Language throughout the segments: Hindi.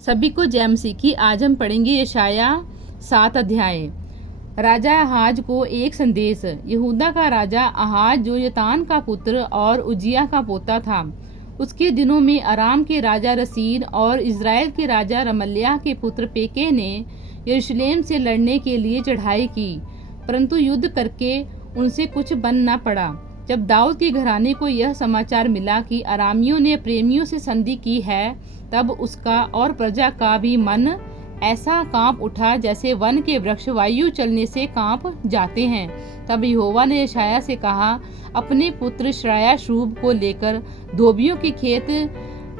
सभी को जय मसीह की। आज हम पढ़ेंगे यशाया 7 अध्याय। राजा आहाज को एक संदेश। यहूदा का राजा आहाज जो यतान का पुत्र और उजिया का पोता था, उसके दिनों में अराम के राजा रसीन और इज़राइल के राजा रमल्याह के पुत्र पेके ने यरूशलेम से लड़ने के लिए चढ़ाई की, परंतु युद्ध करके उनसे कुछ बन न पड़ा। जब दाऊद के घराने को यह समाचार मिला कि अरामियों ने प्रेमियों से संधि की है, तब उसका और प्रजा का भी मन ऐसा कांप उठा जैसे वन के वृक्ष वायु चलने से कांप जाते हैं। तब यहोवा ने यशाया से कहा, अपने पुत्र श्रायाशूब को लेकर धोबियों के खेत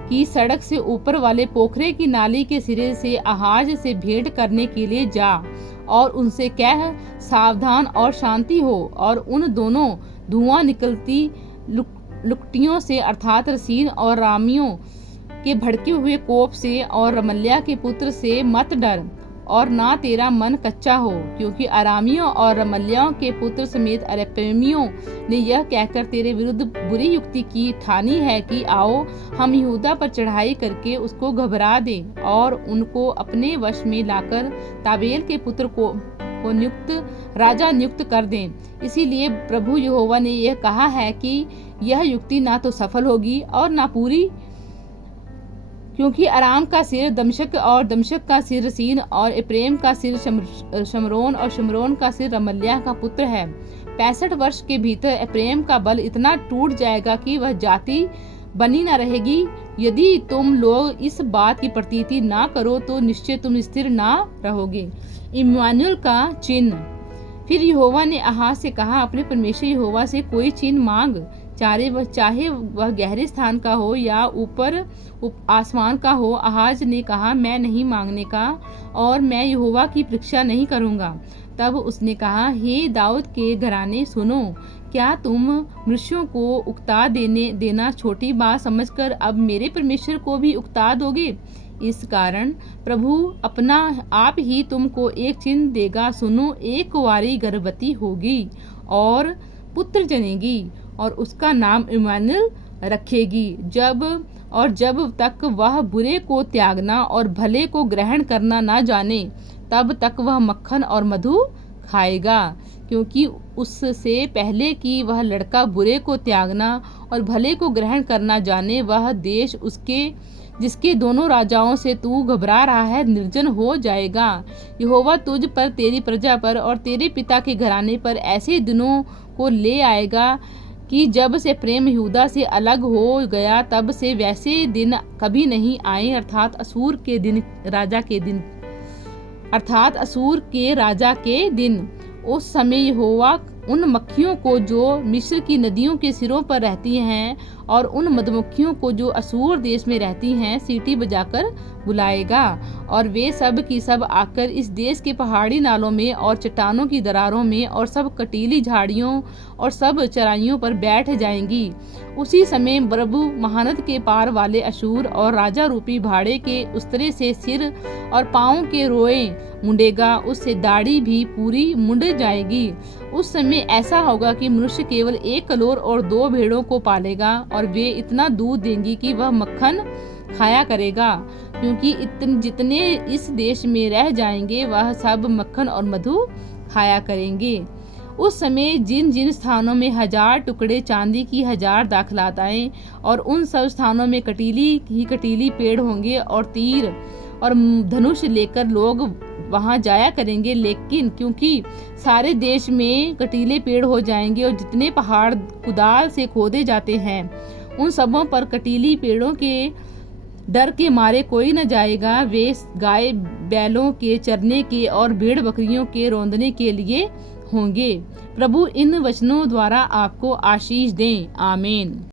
की सड़क से ऊपर वाले पोखरे की नाली के सिरे से आहाज से भेंट करने के लिए जा और उनसे कह, सावधान और शांति हो। और उन दोनों धुआं निकलती लुकटियों से अर्थात रसीन और रामियों के भड़के हुए कोप से और रमल्याह के पुत्र से मत डर और ना तेरा मन कच्चा हो, क्योंकि अरामियों और रमल्याह के पुत्र समेत अरपेमियों ने यह कहकर तेरे विरुद्ध बुरी युक्ति की ठानी है कि आओ हम यहूदा पर चढ़ाई करके उसको घबरा दें और उनको अपने वश में लाकर ताबेल के पुत्र को राजा नियुक्त कर दें। इसीलिए प्रभु यहोवा ने यह कहा है कि यह युक्ति ना तो सफल होगी और ना पूरी, क्योंकि अराम का सिर दमशक और दमशक का सिर रसीन और एप्रेम का सिर शमरोन और शमरोन का सिर रमल्याह का पुत्र है। 65 वर्ष के भीतर एप्रेम का बल इतना टूट जाएगा कि वह जाति बनी न रहेगी। यदि तुम लोग इस बात की प्रतीति ना करो तो निश्चय तुम स्थिर ना रहोगे। इम्मानुएल का चिन्ह। फिर यहोवा ने आहाज से कहा, अपने परमेश्वर यहोवा से कोई चिन्ह मांग, चाहे वह गहरे स्थान का हो या ऊपर आसमान का हो। आहाज ने कहा, मैं नहीं मांगने का और मैं यहोवा की परीक्षा नहीं करूंगा। तब उसने कहा, हे दाऊद के घराने सुनो, क्या तुम मनुष्यों को उकता देना छोटी बात समझकर अब मेरे परमेश्वर को भी उकता दोगे? इस कारण प्रभु अपना आप ही तुमको एक चिन्ह देगा। सुनो, एक कुंवारी गर्भवती होगी और पुत्र जनेगी और उसका नाम इम्मानुएल रखेगी। जब तक वह बुरे को त्यागना और भले को ग्रहण करना ना जाने, तब तक वह मक्खन और मधु खाएगा, क्योंकि उससे पहले कि वह लड़का बुरे को त्यागना और भले को ग्रहण करना जाने, वह देश जिसके दोनों राजाओं से तू घबरा रहा है निर्जन हो जाएगा। यहोवा तुझ पर, तेरी प्रजा पर और तेरे पिता के घराने पर ऐसे दिनों को ले आएगा कि जब से प्रेम यहूदा से अलग हो गया, तब से वैसे दिन कभी नहीं आए, अर्थात असूर के राजा के दिन। उस समय यहोवा उन मक्खियों को जो मिस्र की नदियों के सिरों पर रहती हैं और उन मधुमक्खियों को जो असूर देश में रहती हैं सीटी बजाकर बुलाएगा, और वे सब की सब आकर इस देश के पहाड़ी नालों में और चट्टानों की दरारों में और सब कटीली झाड़ियों और सब चराइयों पर बैठ जाएंगी। उसी समय प्रभु महानद के पार वाले अशूर और राजा रूपी भाड़े के उस्तरे से सिर और पाँव के रोए मुंडेगा, उससे दाढ़ी भी पूरी मुंड जाएगी। उस समय ऐसा होगा कि मनुष्य केवल 1 कलोर और 2 भेड़ों को पालेगा और वे इतना दूध देंगी कि वह मक्खन खाया करेगा, क्योंकि जितने इस देश में रह जाएंगे वह सब मक्खन और मधु खाया करेंगे। उस समय जिन जिन स्थानों में 1000 टुकड़े चांदी की 1000 दाखलताएं और उन सब स्थानों में कटीली पेड़ होंगे और तीर और धनुष लेकर लोग वहां जाया करेंगे। लेकिन क्योंकि सारे देश में कटीले पेड़ हो जाएंगे और जितने पहाड़ कुदाल से खोदे जाते हैं उन सबों पर कटीली पेड़ों के डर के मारे कोई न जाएगा। वे गाय बैलों के चरने के और भेड़ बकरियों के रौंदने के लिए होंगे। प्रभु इन वचनों द्वारा आपको आशीष दें। आमीन।